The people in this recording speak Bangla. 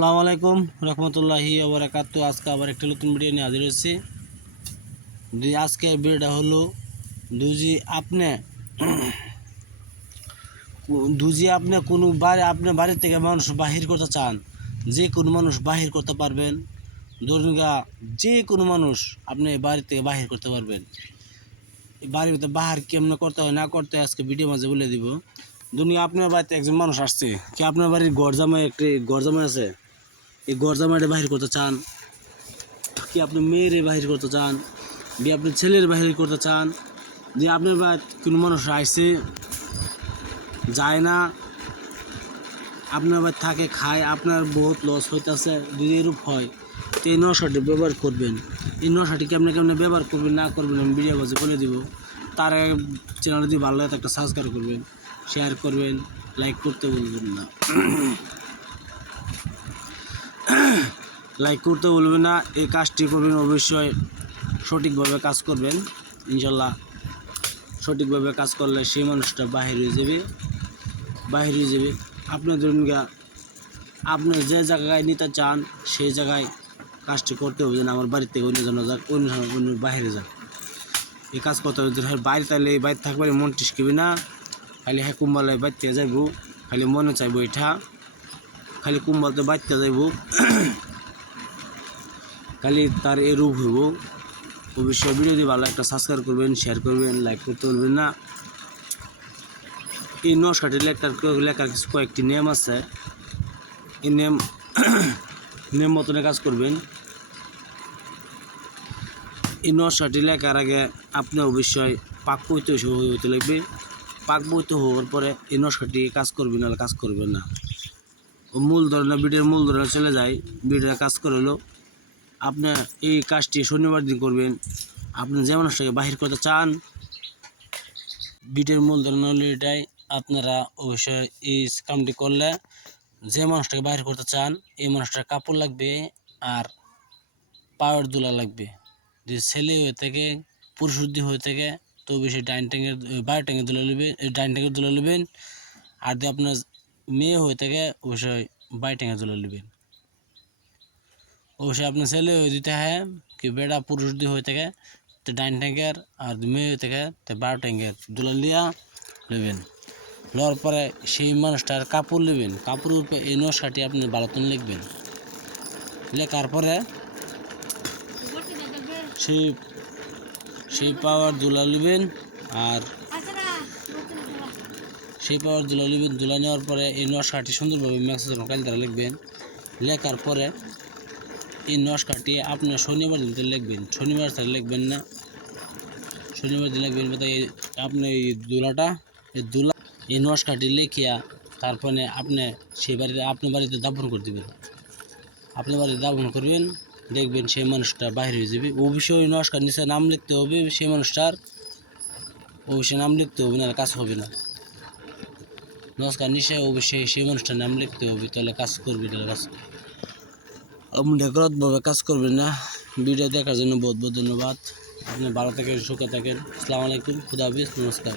আসসালামু আলাইকুম, রহমতুল্লাহি ওবরাকাতু আজকে আবার একটা নতুন ভিডিও নিয়ে হাজির হয়েছি। দুই আজকে ভিডিওটা হলো, দুজি আপনি দুজি আপনি কোনো বাড়ি, আপনি বাড়ি থেকে মানুষ বাহির করতে চান, যে কোনো মানুষ বাহির করতে পারবেন। ধরুন যে কোনো মানুষ আপনি বাড়ি থেকে বাহির করতে পারবেন। বাড়ির ভিতরে বাহার কেমনে করতে হয়, না করতে হয়, আজকে ভিডিও মাঝে বলে দিব। দুনিয়া আপনার বাড়িতে একজন মানুষ আসছে, কি আপনার বাড়ির গরজামাই একটি গরজামাই আছে? এই গরজামাইটা বাহির করতে চান? কি আপনি মেয়ের বাহির করতে চান? যে আপনি ছেলের বাহির করতে চান? যে আপনার বাড়িতে কোনো মানুষ আসছে যায় না, আপনার বাড়ি থাকে, খায়, আপনার বহুত লস হইতেছে, যদি এরূপ হয়, তো এই নশাটি ব্যবহার করবেন। এই নশাটি কেমনে কেমনে ব্যবহার করবেন, না করবেন, আমি ভিডিও বাজে বলে দিব। তার চ্যানেল যদি ভালো লাগে, একটা সাবস্ক্রাইব করবেন শেয়ার করবেন লাইক করতে বলবেন না। লাইক করতে বলবেন না, এই কাজটি করবেন অবশ্যই সঠিকভাবে কাজ করবেন, ইনশাল্লাহ। সঠিকভাবে কাজ করলে সেই মানুষটা বাহির হয়ে যাবে, বাহির হয়ে যাবে। আপনার ধরুন আপনি যে জায়গায় নিতে চান, সেই জায়গায় কাজটি করতে হবে যেন আমার বাড়িতে অন্য জন যাক, অন্য অন্য বাইরে যাক। এই কাজ করতে হবে ধর বাইরে তাহলে বাইরে থাকবে, মন টিসকিবি না। খালি হ্যাঁ কুম্বালে বাইতে যাইব, খালি মনে চাইব এটা। খালি কুম্বালতে বাইতে যাইব। খালি তার এ রূপ হইব। অবশ্যই ভিডিও দিয়ে ভালো একটা সাবস্ক্রাইব করবেন শেয়ার করবেন লাইক করতে বলবেন না। এই নশাটি লেখার লেখার কিছু কয়েকটি নেম আছে। এই নেম নেম মতনে কাজ করবেন। এই নশাটি লেখার আগে আপনি অবশ্যই পাক বইতে হইতে লাগবে। পাক বইতে হওয়ার পরে এই নশাটি কাজ করবেন না কাজ করবেন না। মূল ধরনের বিটের মূল ধরনে চলে যায়, বিটের কাজ করে হলো। আপনি এই কাজটি শনিবার দিন করবেন। আপনি যে মানুষটাকে বাহির করতে চান, বিটের মূল ধরনের হলো এটাই। আপনারা অবশ্যই এই কামটি করলে যে মানুষটাকে বাহির করতে চান, এই মানুষটার কাপড় লাগবে আর পাওয়ার দোলা লাগবে। যদি ছেলে হয়ে থাকে, পুরুষ যদি হয়ে থাকে তো অবশ্যই ডাইন ট্যাঙ্গের বাইরে ট্যাঙ্গের দোলা নেবেন ডাইন ট্যাঙ্গের দোলা নেবেন আর যদি আপনার মেয়ে হয়ে থাকে, অবশ্যই বাই ট্যাঙ্গের দোলা নেবেন অবশ্যই আপনার ছেলে হয়ে দিতে হয়, কি বেড়া পুরুষ যদি হয়ে থাকে, তো ডাইন ট্যাঙ্কের আর মেয়ে হয়ে থাকে, তো বারো ট্যাঙ্কের দোলা লিয়া নেবেন লওয়ার পরে সেই মানুষটার কাপড় নেবেন কাপড়ের উপরে এই নশাটি আপনি বালাতন লিখবেন। লেখার পরে সেই সেই পাওয়ার দোলা নেবেন আর সেই পাওয়ার দোলা নেবেন দোলা নেওয়ার পরে এই নশাটি সুন্দরভাবে ম্যাক্সের কাল দ্বারা লিখবেন। লেখার পরে এই নশকাটি আপনার শনিবার দিনতে লিখবেন। শনিবার ছাড়া লিখবেন না। শনিবার দিন লিখবেন আপনি এই দুলাটা, এই দুলা, এই নশকাটি লিখিয়া তারপরে আপনি সেই বাড়িতে আপনার বাড়িতে দাপন করে দেবেন। আপনার বাড়িতে দাপন করবেন, দেখবেন সেই মানুষটা বাইরে হয়ে যাবে। অবশ্যই ওই নমস্কার নিচে নাম লিখতে হবে, সেই মানুষটার অবশ্যই নাম লিখতে হবে না কাজ হবে না। নমস্কার নিচে অবশ্যই সেই মানুষটার নাম লিখতে হবে তাহলে কাজ করবি তাহলে কাজ আপনি ডেকরতভাবে কাজ করবেন না? ভিডিও দেখার জন্য বহুত বহুত ধন্যবাদ। আপনি ভালো থাকেন সুখে থাকেন। আসসালামু আলাইকুম খুদা হাফিজ নমস্কার।